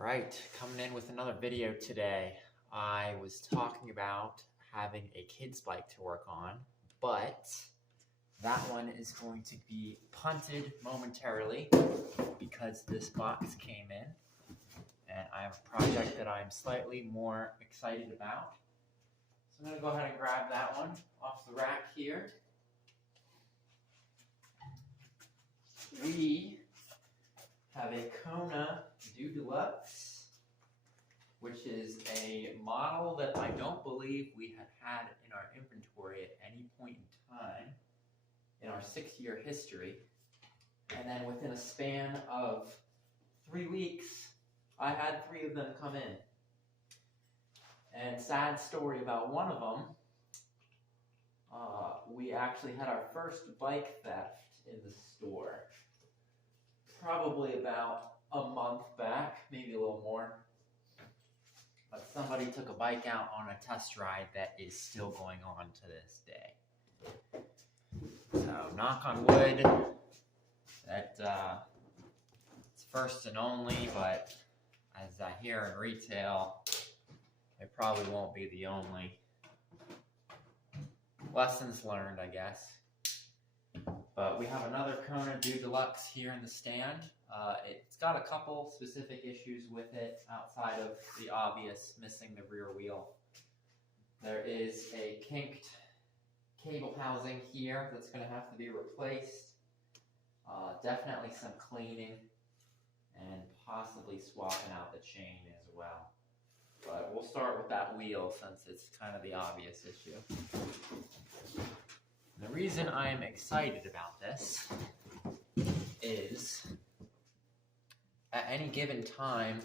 Alright, coming in with another video today. I was talking about having a kid's bike to work on, but that one is going to be punted momentarily because this box came in and I have a project that I'm slightly more excited about. So I'm going to go ahead and grab that one off the rack here. We have a Kona Deluxe, which is a model that I don't believe we had in our inventory at any point in time in our 6-year history. And then within a span of 3 weeks, I had 3 of them come in. And sad story about one of them, we actually had our first bike theft in the store. Probably about a month back, maybe a little more. But somebody took a bike out on a test ride that is still going on to this day. So, knock on wood, that it's first and only, but as I hear in retail, it probably won't be the only. Lessons learned, I guess. But we have another Kona Deluxe here in the stand. It's got a couple specific issues with it outside of the obvious missing the rear wheel. There is a kinked cable housing here that's going to have to be replaced. Definitely some cleaning and possibly swapping out the chain as well. But we'll start with that wheel since it's kind of the obvious issue. The reason I am excited about this is at any given time,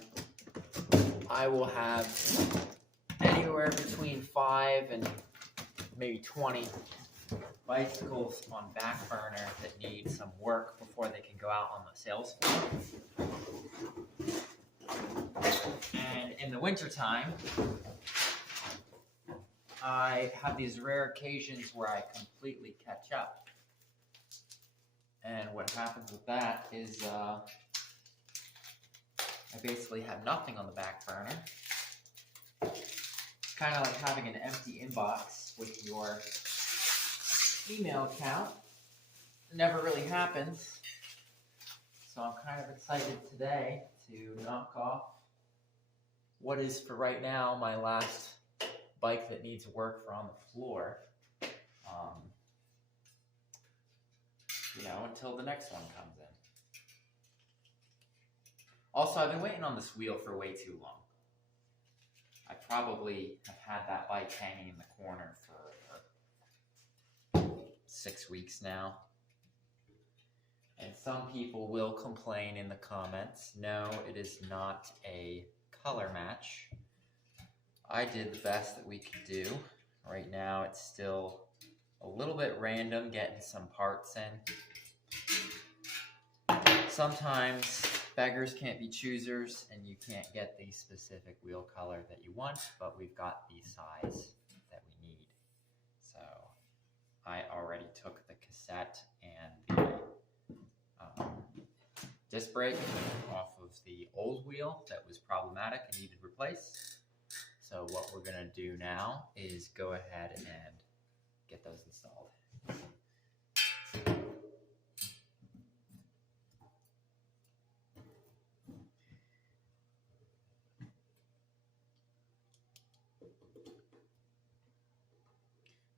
I will have anywhere between 5 and maybe 20 bicycles on back burner that need some work before they can go out on the sales floor. And in the wintertime, I have these rare occasions where I completely catch up. And what happens with that is I basically have nothing on the back burner. It's kind of like having an empty inbox with your email account. It never really happens. So I'm kind of excited today to knock off what is for right now my last bike that needs work for on the floor, until the next one comes in. Also, I've been waiting on this wheel for way too long. I probably have had that bike hanging in the corner for 6 weeks now. And some people will complain in the comments, no, it is not a color match. I did the best that we could do. Right now it's still a little bit random getting some parts in. Sometimes beggars can't be choosers and you can't get the specific wheel color that you want, but we've got the size that we need. So I already took the cassette and the disc brake off of the old wheel that was problematic and needed replaced. So what we're going to do now is go ahead and get those installed.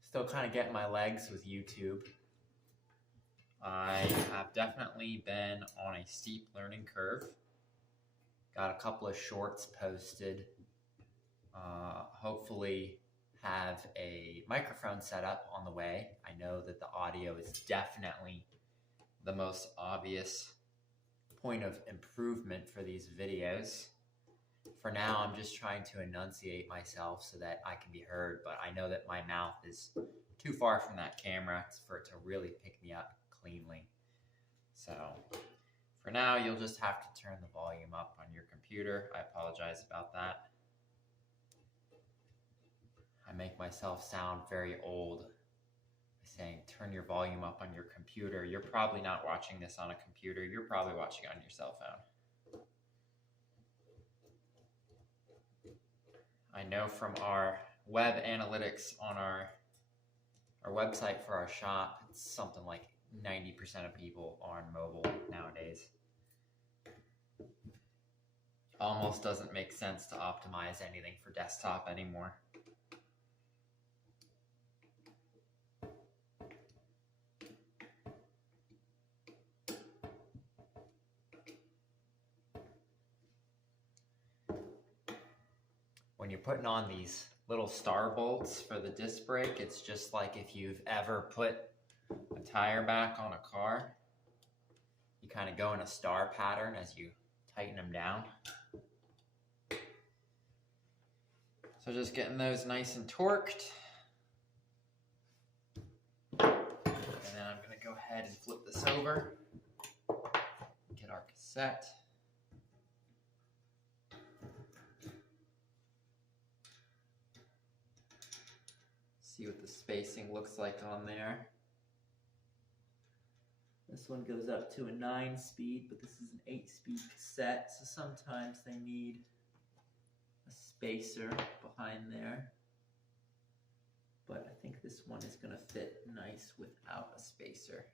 Still kind of getting my legs with YouTube. I have definitely been on a steep learning curve. Got a couple of shorts posted. Hopefully have a microphone set up on the way. I know that the audio is definitely the most obvious point of improvement for these videos. For now, I'm just trying to enunciate myself so that I can be heard, but I know that my mouth is too far from that camera for it to really pick me up cleanly. So for now, you'll just have to turn the volume up on your computer. I apologize about that. I make myself sound very old by saying turn your volume up on your computer. You're probably not watching this on a computer. You're probably watching on your cell phone. know from our web analytics on our website for our shop, it's something like 90% of people are on mobile nowadays. Almost doesn't make sense to optimize anything for desktop anymore. When you're putting on these little star bolts for the disc brake, it's just like if you've ever put a tire back on a car. You kind of go in a star pattern as you tighten them down. So just getting those nice and torqued. And then I'm going to go ahead and flip this over. Get our cassette. See what the spacing looks like on there. This one goes up to a 9-speed, but this is an 8-speed cassette, so sometimes they need a spacer behind there. But I think this one is going to fit nice without a spacer.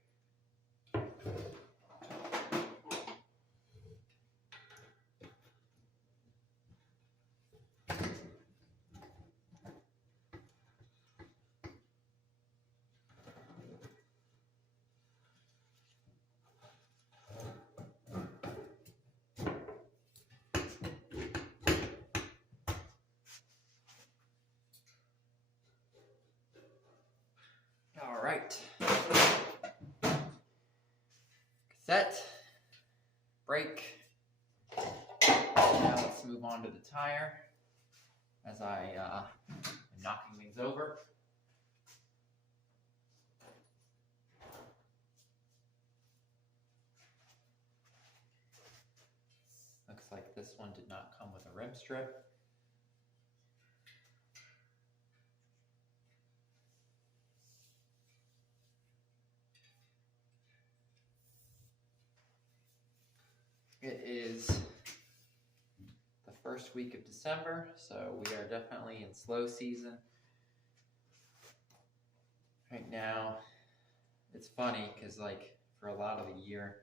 All right. Cassette, brake. Now let's move on to the tire as I am knocking things over. Looks like this one did not come with a rim strip. It is the first week of December, so we are definitely in slow season. Right now, it's funny because like for a lot of the year,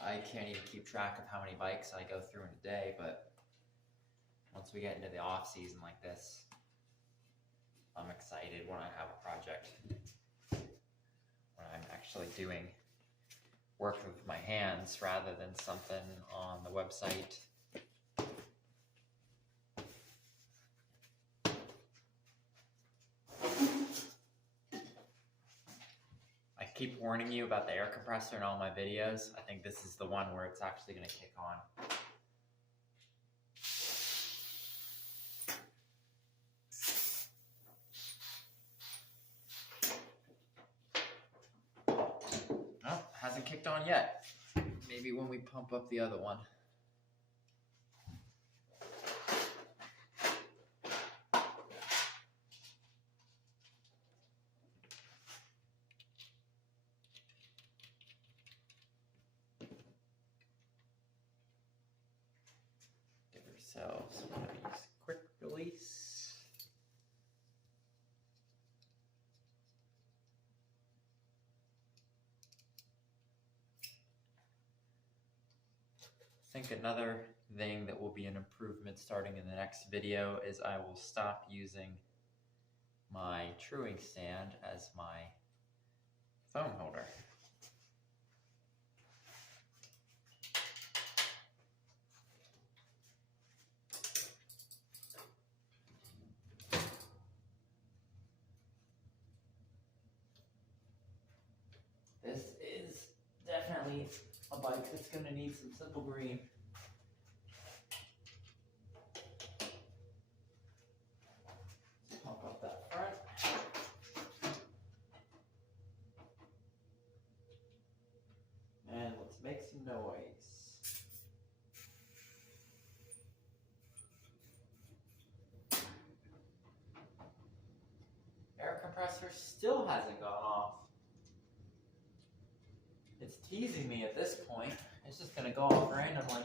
I can't even keep track of how many bikes I go through in a day, but once we get into the off season like this, I'm excited when I have a project, when I'm actually doing work with my hands rather than something on the website. I keep warning you about the air compressor in all my videos. I think this is the one where it's actually going to kick on. Hasn't kicked on yet. Maybe when we pump up the other one. Give ourselves one of these quick release. I think another thing that will be an improvement starting in the next video is I will stop using my truing stand as my phone holder. This is definitely a bike that's going to need some simple green. Pump up that front. And let's make some noise. Air compressor still hasn't gone off. It's teasing me at this point. It's just going to go off randomly.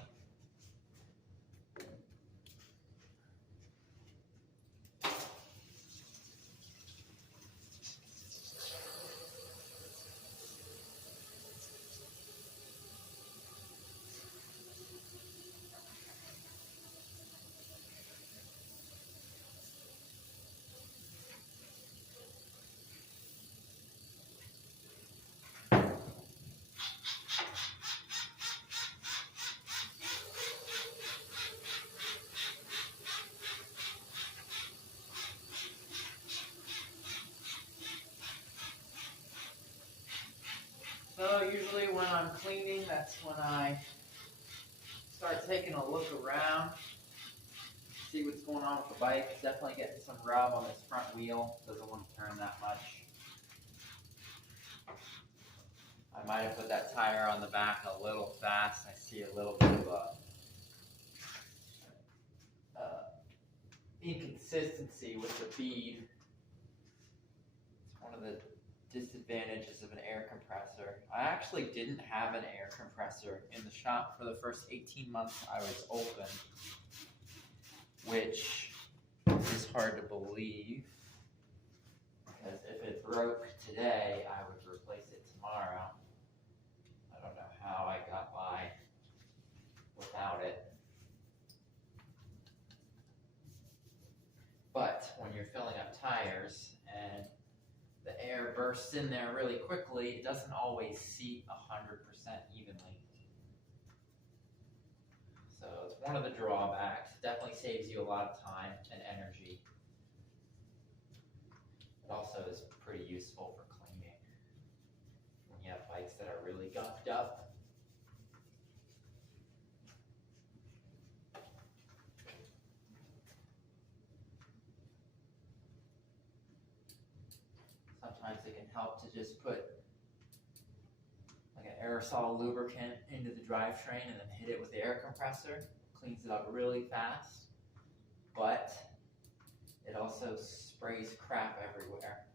cleaning, that's when I start taking a look around, see what's going on with the bike. Definitely getting some rub on this front wheel, doesn't want to turn that much. I might have put that tire on the back a little fast. I see a little bit of inconsistency with the bead. It's one of the disadvantages of an air compressor. I actually didn't have an air compressor in the shop for the first 18 months I was open, which is hard to believe, because if it broke today, I would replace it tomorrow. I don't know how I got by without it. But when you're filling up tires and the air bursts in there really quickly, it doesn't always seat 100% evenly. So it's one of the drawbacks. It definitely saves you a lot of time and energy. It also is pretty useful for cleaning when you have bikes that are really gunked up. Sometimes it can help to just put like an aerosol lubricant into the drivetrain and then hit it with the air compressor. Cleans it up really fast, but it also sprays crap everywhere.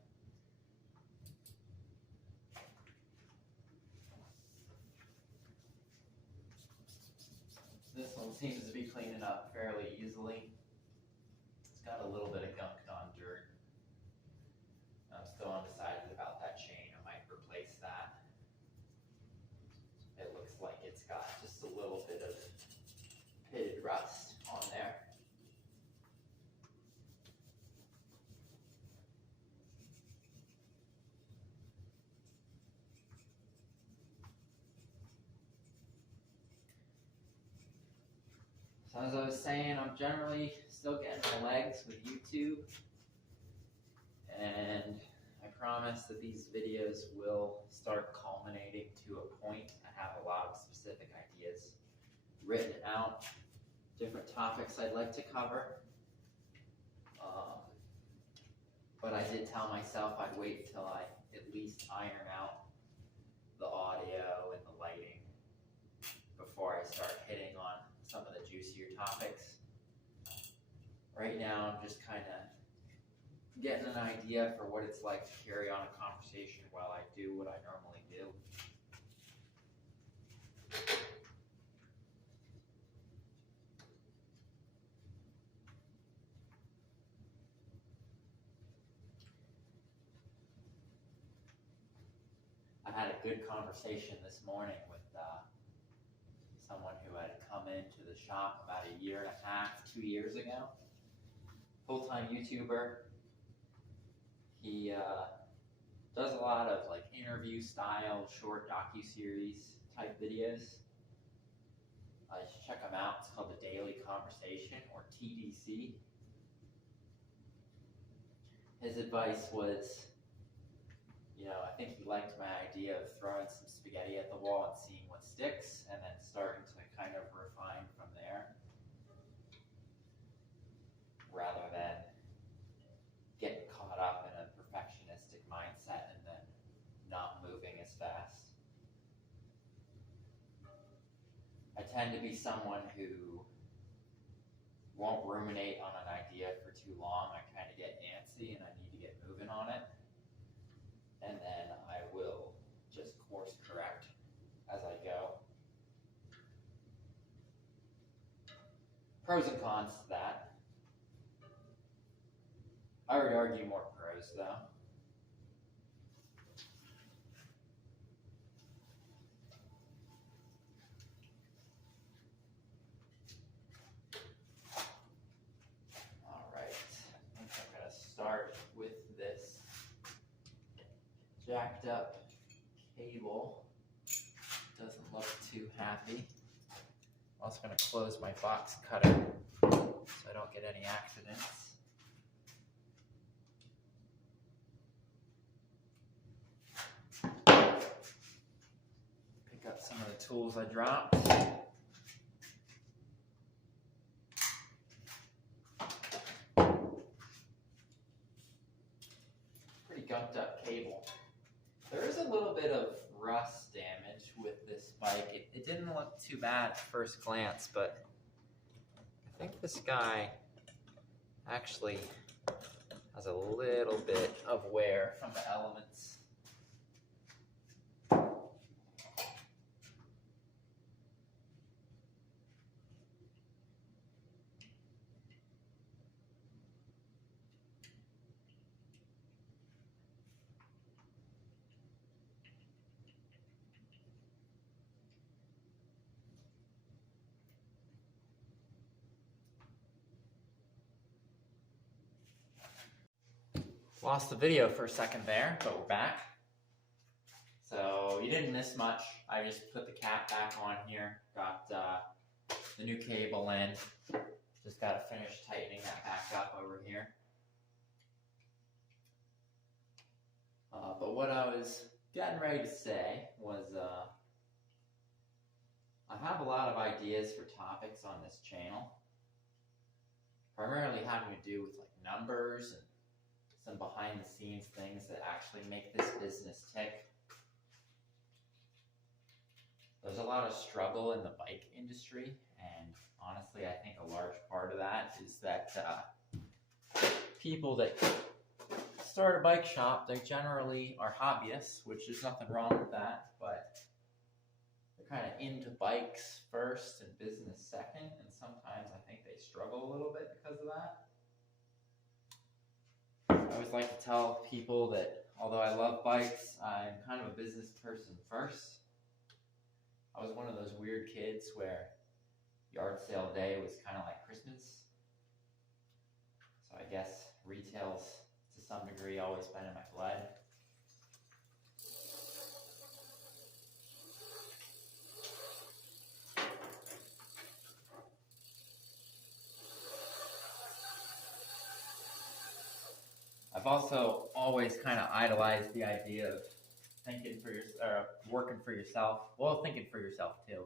This one seems to be cleaning up fairly easily. It's got a little bit of gunked on dirt. I'm still undecided about that chain. I might replace that. It looks like it's got just a little bit of pitted rust on there. So as I was saying, I'm generally still getting my legs with YouTube, and I promise that these videos will start culminating to a point. I have a lot of specific ideas written out, different topics I'd like to cover. But I did tell myself I'd wait until I at least iron out the audio and the lighting before I start hitting on some of the juicier topics. Right now, I'm just kind of getting an idea for what it's like to carry on a conversation while I do what I normally do. I had a good conversation this morning with someone who had come into the shop about a year and a half, 2 years ago. Full-time YouTuber. He does a lot of like interview style, short docu-series type videos. You should check him out. It's called The Daily Conversation, or TDC. His advice was, I think he liked my idea of throwing some spaghetti at the wall and seeing what sticks, and then starting to kind of refine from there, rather than getting caught up in a perfectionistic mindset and then not moving as fast. I tend to be someone who won't ruminate on an idea for too long. I kind of get antsy and I need to get moving on it. And then I will just course correct as I go. Pros and cons to that. I would argue more pros though. Alright, I think I'm going to start with this jacked up cable. Doesn't look too happy. I'm also going to close my box cutter so I don't get any accidents. Pick up some of tools I dropped. Pretty gunked up cable. There is a little bit of rust damage with this bike. It didn't look too bad at first glance, but I think this guy actually has a little bit of wear from the elements. Lost the video for a second there, but we're back. So you didn't miss much. I just put the cap back on here, got the new cable in. Just got to finish tightening that back up over here. But what I was getting ready to say was I have a lot of ideas for topics on this channel, primarily having to do with like numbers and some behind the scenes things that actually make this business tick. There's a lot of struggle in the bike industry, and honestly I think a large part of that is that people that start a bike shop, they generally are hobbyists, which there's nothing wrong with that, but they're kind of into bikes first and business second, and sometimes I think they struggle a little bit because of that. I always like to tell people that although I love bikes, I'm kind of a business person first. I was one of those weird kids where yard sale day was kind of like Christmas. So I guess retail's to some degree always been in my blood. I've also always kind of idolized the idea of thinking for working for yourself. Well, thinking for yourself too.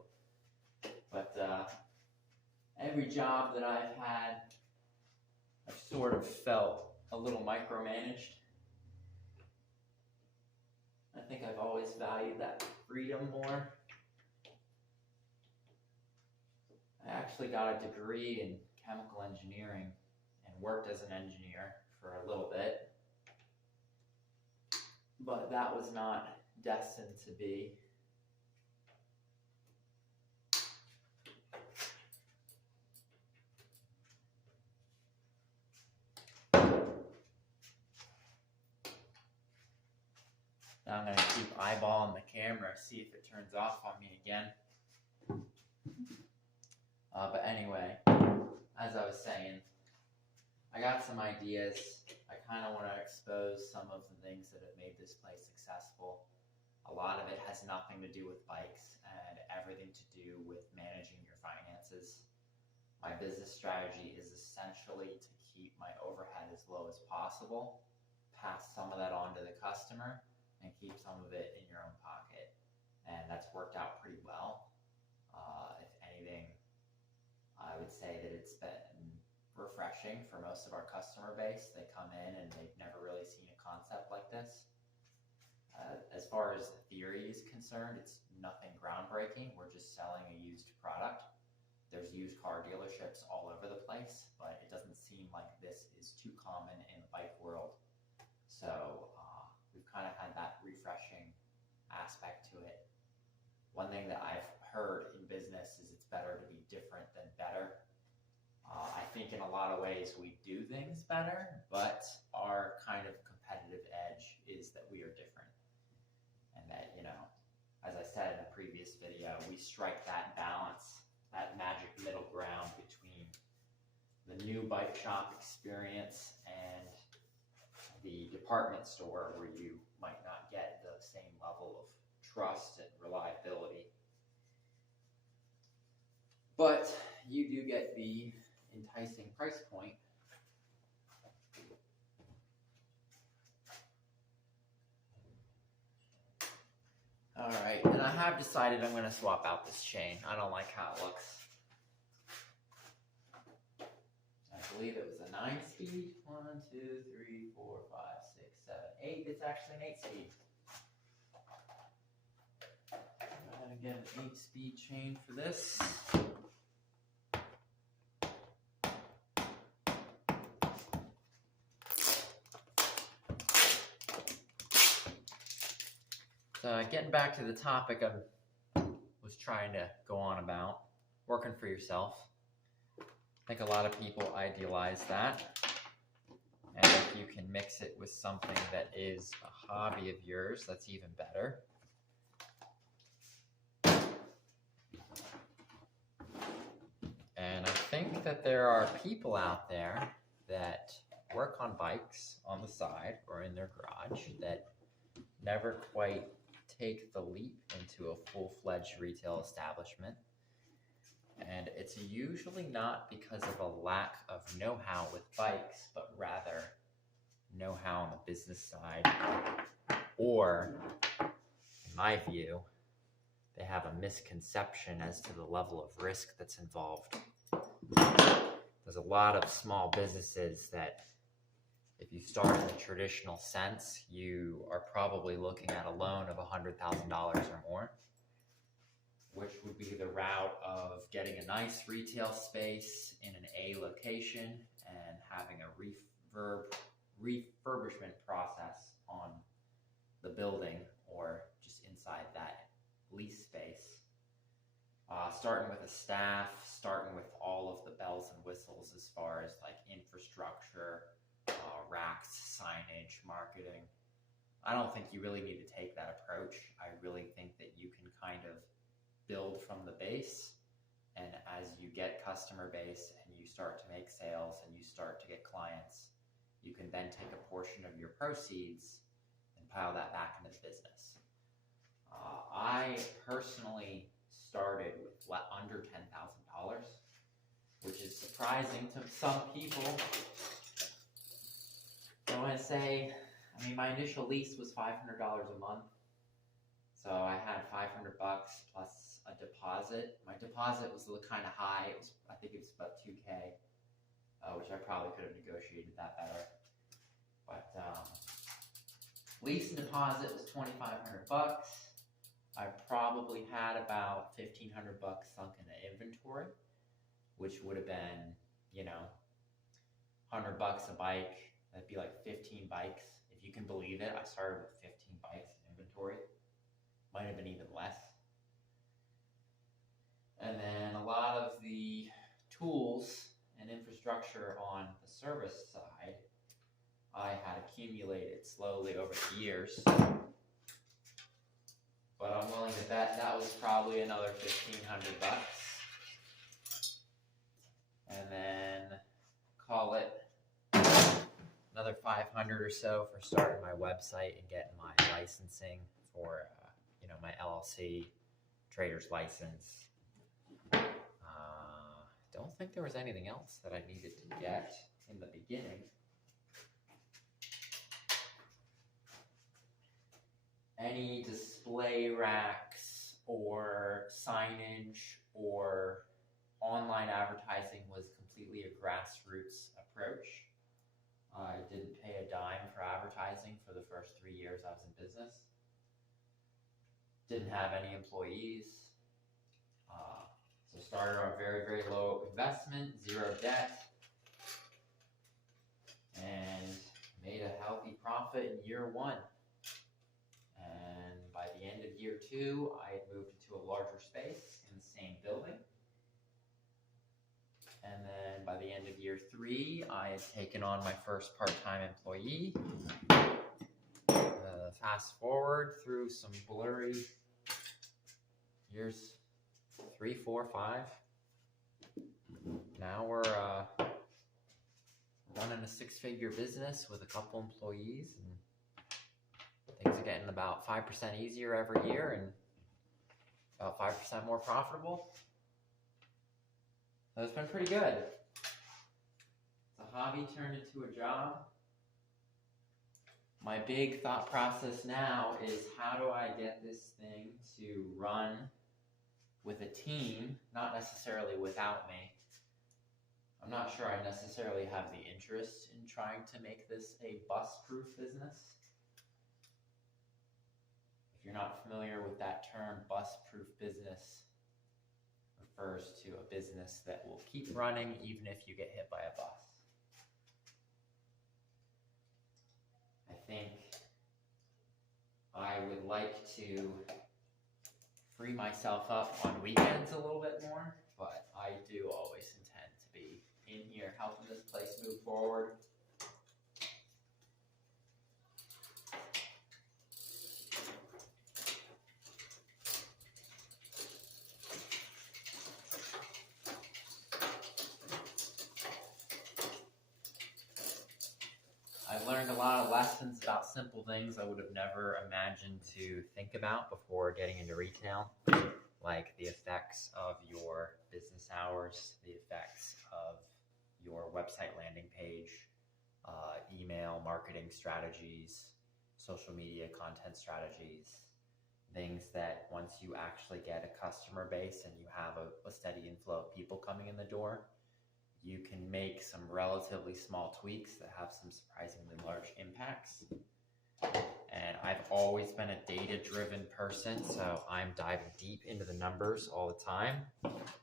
But every job that I've had, I've sort of felt a little micromanaged. I think I've always valued that freedom more. I actually got a degree in chemical engineering and worked as an engineer for a little bit. But that was not destined to be. Now I'm going to keep eyeballing the camera, see if it turns off on me again. But anyway, as I was saying, I got some ideas. I kind of want to expose some of the things that have made this place successful. A lot of it has nothing to do with bikes and everything to do with managing your finances. My business strategy is essentially to keep my overhead as low as possible, pass some of that on to the customer, and keep some of it in your own pocket. And that's worked out pretty well. If anything, I would say that it's been refreshing for most of our customer base. They come in and they've never really seen a concept like this. As far as the theory is concerned, it's nothing groundbreaking. We're just selling a used product. There's used car dealerships all over the place, but it doesn't seem like this is too common in the bike world. So we've kind of had that refreshing aspect to it. One thing that I've heard in business is it's better to be different than better. I think in a lot of ways we do things better, but our kind of competitive edge is that we are different. And that, you know, as I said in the previous video, we strike that balance, that magic middle ground between the new bike shop experience and the department store where you might not get the same level of trust and reliability. But you do get the enticing price point. All right, and I have decided I'm going to swap out this chain. I don't like how it looks. I believe it was a 9-speed. 1, 2, 3, 4, 5, 6, 7, 8. It's actually an 8-speed. Go ahead and get an 8-speed chain for this. So getting back to the topic I was trying to go on about, working for yourself. I think a lot of people idealize that. And if you can mix it with something that is a hobby of yours, that's even better. And I think that there are people out there that work on bikes on the side or in their garage that never quite take the leap into a full-fledged retail establishment. And it's usually not because of a lack of know-how with bikes, but rather know-how on the business side. Or, in my view, they have a misconception as to the level of risk that's involved. There's a lot of small businesses that, if you start in the traditional sense, you are probably looking at a loan of $100,000 or more, which would be the route of getting a nice retail space in an A location and having a refurbishment process on the building or just inside that lease space. Starting with a staff, starting with all of the bells and whistles as far as like infrastructure, racks, signage, marketing. I don't think you really need to take that approach. I really think that you can kind of build from the base, and as you get customer base and you start to make sales and you start to get clients, you can then take a portion of your proceeds and pile that back into the business. I personally started with under $10,000, which is surprising to some people. I want to say, my initial lease was $500 a month. So I had $500 plus a deposit. My deposit was kind of high. I think it was about $2K, which I probably could have negotiated that better. But lease and deposit was $2,500. I probably had about $1,500 sunk into inventory, which would have been, $100 a bike. That'd be like 15 bikes. If you can believe it, I started with 15 bikes in inventory. Might have been even less. And then a lot of the tools and infrastructure on the service side, I had accumulated slowly over the years. But I'm willing to bet that was probably another $1,500. And then call it another $500 or so for starting my website and getting my licensing for, my LLC, trader's license. Don't think there was anything else that I needed to get in the beginning. Any display racks or signage or online advertising was completely a grassroots approach. I didn't pay a dime for advertising for the first 3 years I was in business. Didn't have any employees. So started on a very, very low investment, zero debt, and made a healthy profit in year 1. And by the end of year 2, I had moved into a larger space in the same building. And then by the end of year 3, I had taken on my first part-time employee. Fast forward through some blurry years 3, 4, 5. Now we're running a 6-figure business with a couple employees, and things are getting about 5% easier every year and about 5% more profitable. So it's been pretty good. It's a hobby turned into a job. My big thought process now is how do I get this thing to run with a team, not necessarily without me. I'm not sure I necessarily have the interest in trying to make this a bus-proof business. If you're not familiar with that term, bus-proof business refers to a business that will keep running even if you get hit by a bus. I think I would like to free myself up on weekends a little bit more, but I do always intend to be in here helping this place move forward. I've learned a lot of lessons about simple things I would have never imagined to think about before getting into retail, like the effects of your business hours, the effects of your website landing page, email marketing strategies, social media content strategies, things that once you actually get a customer base and you have a steady inflow of people coming in the door, you can make some relatively small tweaks that have some surprisingly large impacts. And I've always been a data-driven person, so I'm diving deep into the numbers all the time,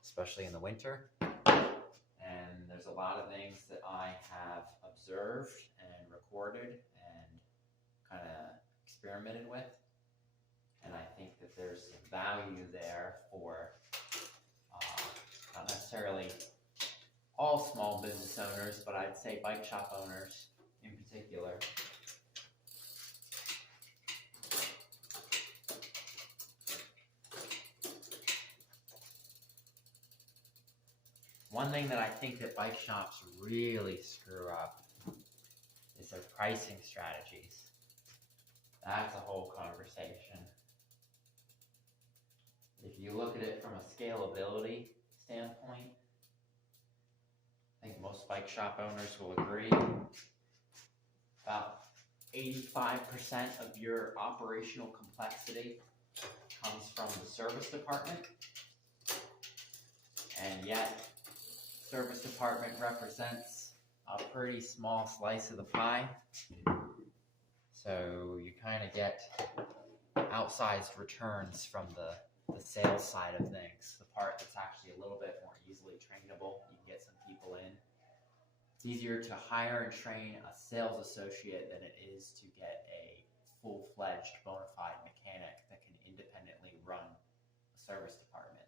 especially in the winter. And there's a lot of things that I have observed and recorded and kind of experimented with. And I think that there's some value there for not necessarily all small business owners, but I'd say bike shop owners in particular. One thing that I think that bike shops really screw up is their pricing strategies. That's a whole conversation. If you look at it from a scalability standpoint, I think most bike shop owners will agree. About 85% of your operational complexity comes from the service department, and yet service department represents a pretty small slice of the pie. So you kind of get outsized returns from the sales side of things, the part that's actually a little bit more easily trainable. You can get some people in. It's easier to hire and train a sales associate than it is to get a full-fledged bona fide mechanic that can independently run a service department.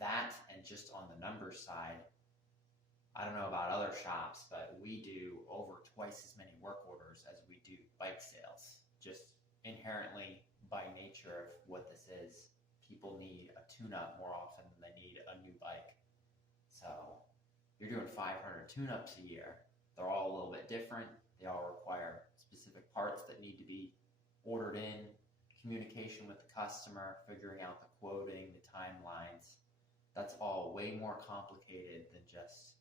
That, and just on the numbers side, I don't know about other shops, but we do over twice as many work orders as we do bike sales. Just inherently by nature of what this is, people need a tune-up more often than they need a new bike. So you're doing 500 tune-ups a year. They're all a little bit different. They all require specific parts that need to be ordered in, communication with the customer, figuring out the quoting, the timelines. That's all way more complicated than just,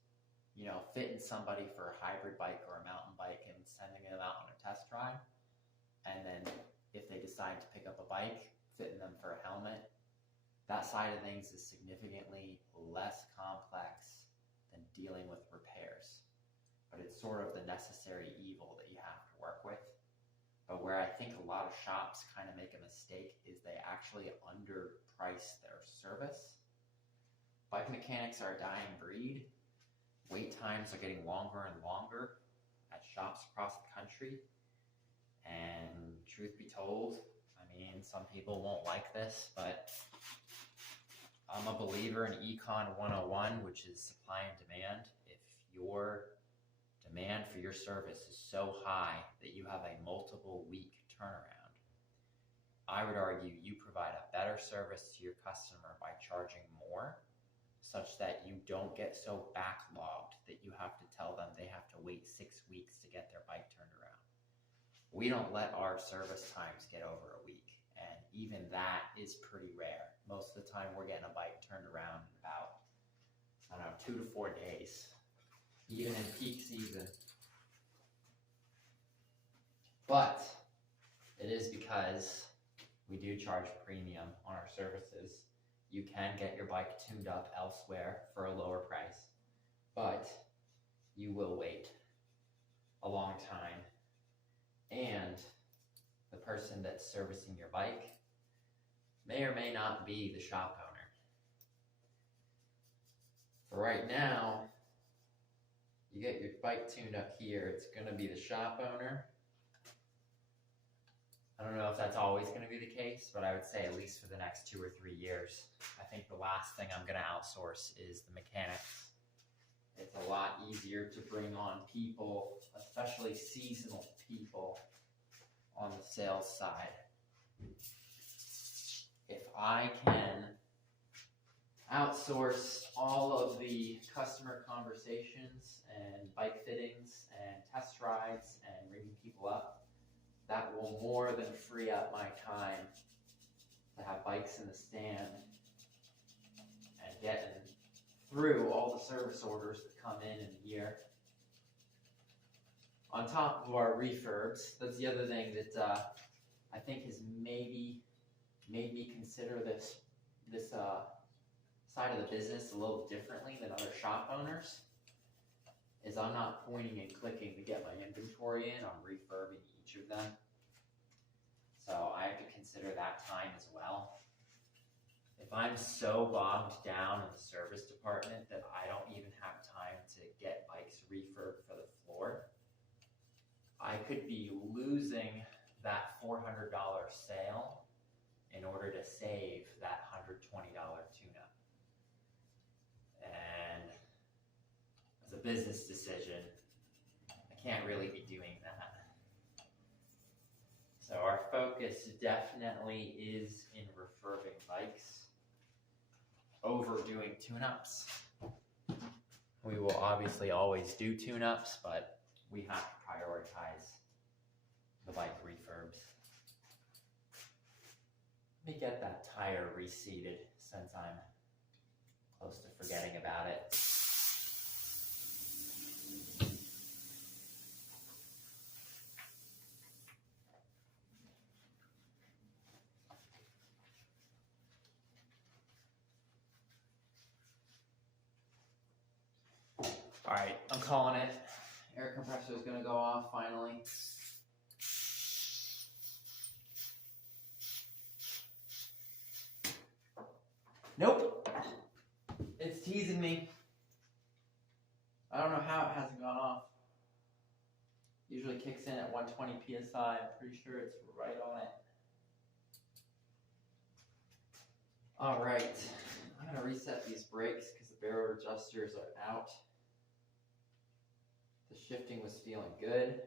fitting somebody for a hybrid bike or a mountain bike and sending them out on a test drive. And then if they decide to pick up a bike, fitting them for a helmet. That side of things is significantly less complex than dealing with repairs. But it's sort of the necessary evil that you have to work with. But where I think a lot of shops kind of make a mistake is they actually underprice their service. Bike mechanics are a dying breed. Wait times are getting longer and longer at shops across the country. And truth be told, some people won't like this, but I'm a believer in Econ 101, which is supply and demand. If your demand for your service is so high that you have a multiple week turnaround, I would argue you provide a better service to your customer by charging more, such that you don't get so backlogged that you have to tell them they have to wait 6 weeks to get their bike turned around. We don't let our service times get over a week, and even that is pretty rare. Most of the time we're getting a bike turned around in about, 2 to 4 days, even in peak season. But it is because we do charge premium on our services. You can get your bike tuned up elsewhere for a lower price, but you will wait a long time, and the person that's servicing your bike may or may not be the shop owner. For right now, you get your bike tuned up here, it's going to be the shop owner. I don't know if that's always going to be the case, but I would say at least for the next 2 or 3 years. I think the last thing I'm going to outsource is the mechanics. It's a lot easier to bring on people, especially seasonal people, on the sales side. If I can outsource all of the customer conversations and bike fittings and test rides and ringing people up, that will more than free up my time to have bikes in the stand and getting through all the service orders that come in a year. On top of our refurbs, that's the other thing that I think has maybe made me consider this side of the business a little differently than other shop owners, is I'm not pointing and clicking to get my inventory in, I'm refurbing each of them. So I have to consider that time as well. If I'm so bogged down in the service department that I don't even have time to get bikes refurbed for the floor, I could be losing that $400 sale in order to save that $120 tune-up. And as a business decision, I can't really be doing that. So our focus definitely is in refurbing bikes over doing tune-ups. We will obviously always do tune-ups, but we have to prioritize the bike refurbs. Let me get that tire reseated since I'm close to forgetting about it. All right, I'm calling it. Air compressor is going to go off finally. Nope. It's teasing me. I don't know how it hasn't gone off. Usually kicks in at 120 PSI. I'm pretty sure it's right on it. All right. I'm going to reset these brakes because the barrel adjusters are out. The shifting was feeling good.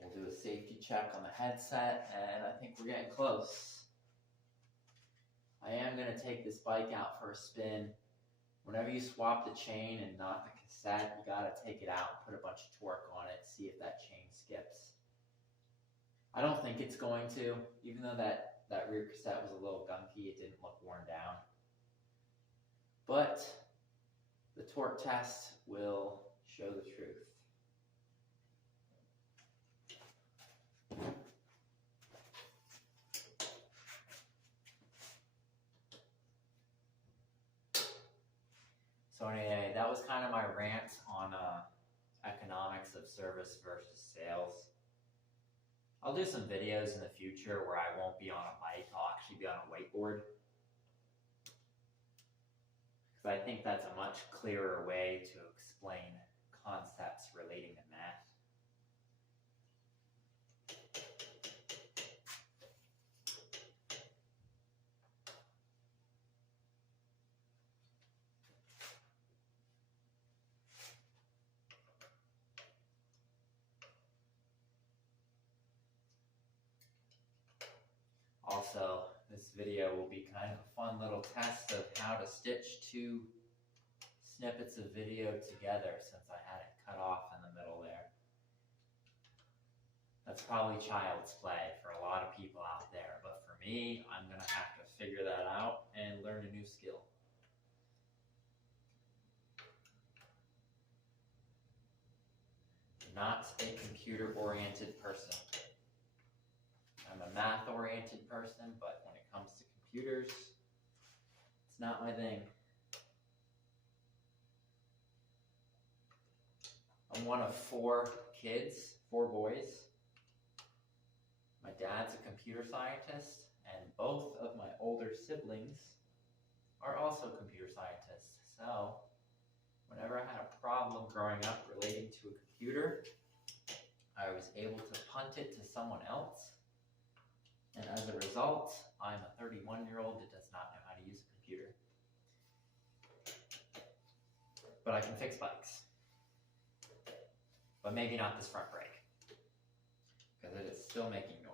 We'll do a safety check on the headset, and I think we're getting close. I am going to take this bike out for a spin. Whenever you swap the chain and not the cassette, you got to take it out and put a bunch of torque on it, see if that chain skips. I don't think it's going to, even though that rear cassette was a little gunky, it didn't look worn down. But the torque test will show the truth. So anyway, that was kind of my rant on economics of service versus sales. I'll do some videos in the future where I won't be on a bike, I'll actually be on a wakeboard. Because I think that's a much clearer way to explain concepts relating to math. Also, this video will be kind of a fun little test of how to stitch 2 snippets of video together since I had it cut off in the middle there. That's probably child's play for a lot of people out there, but for me, I'm going to have to figure that out and learn a new skill. not a computer-oriented person. I'm a math-oriented person, but when it comes to computers, it's not my thing. I'm one of 4 kids, 4 boys. My dad's a computer scientist, and both of my older siblings are also computer scientists. So, whenever I had a problem growing up relating to a computer, I was able to punt it to someone else. And as a result, I'm a 31-year-old that does not know how to use a computer. But I can fix bikes. But maybe not this front brake, because it is still making noise.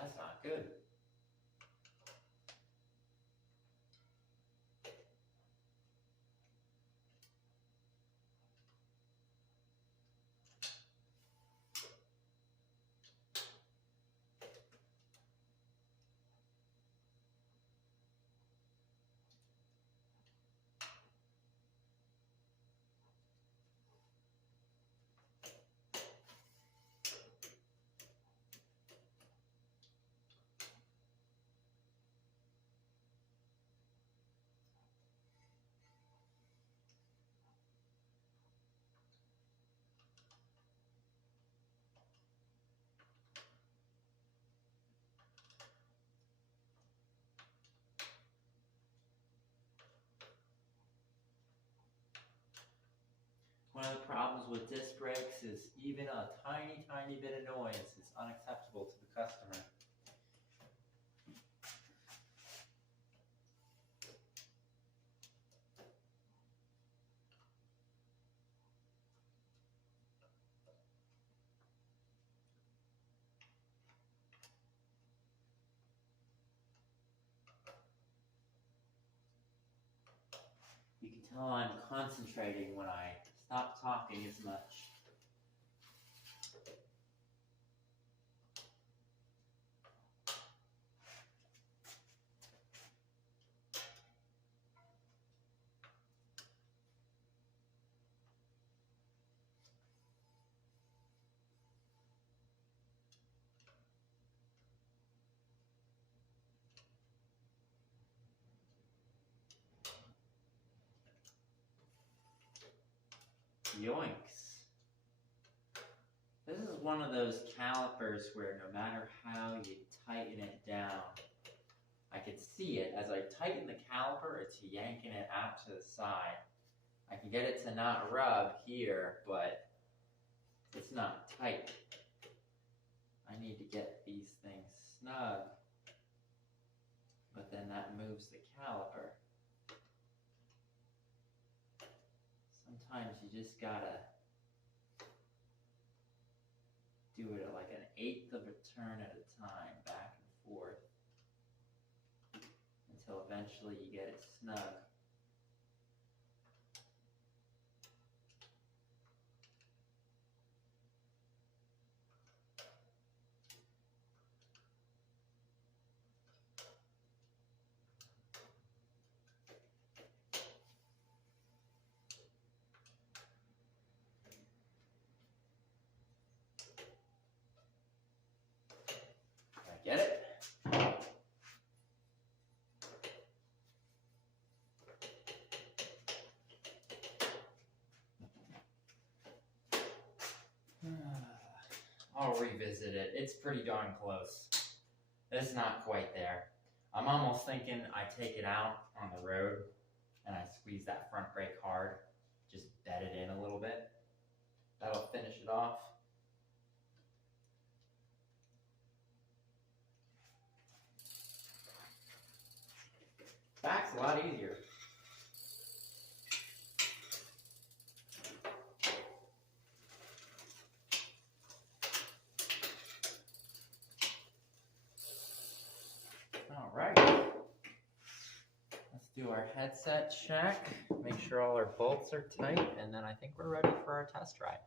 That's not good. One of the problems with disc brakes is even a tiny, tiny bit of noise is unacceptable to the customer. You can tell I'm concentrating when I stop talking as much. Yoinks. This is one of those calipers where no matter how you tighten it down, I can see it. As I tighten the caliper, it's yanking it out to the side. I can get it to not rub here, but it's not tight. I need to get these things snug, but then that moves the caliper. Sometimes you just gotta do it at like 1/8 of a turn at a time, back and forth, until eventually you get it snug. Get it? I'll revisit it. It's pretty darn close. It's not quite there. I'm almost thinking I take it out on the road and I squeeze that front brake hard. Just bed it in a little bit. That'll finish it off. Back's a lot easier. do our headset check, make sure all our bolts are tight, and then I think we're ready for our test ride.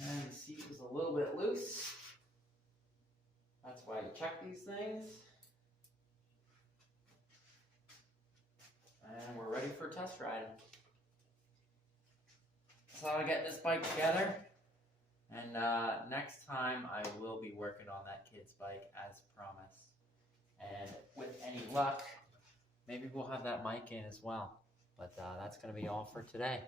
And the seat is a little bit loose. That's why you check these things. And we're ready for test ride. So I'll get this bike together. And next time I will be working on that kid's bike as promised. And with any luck, maybe we'll have that mic in as well. But that's going to be all for today.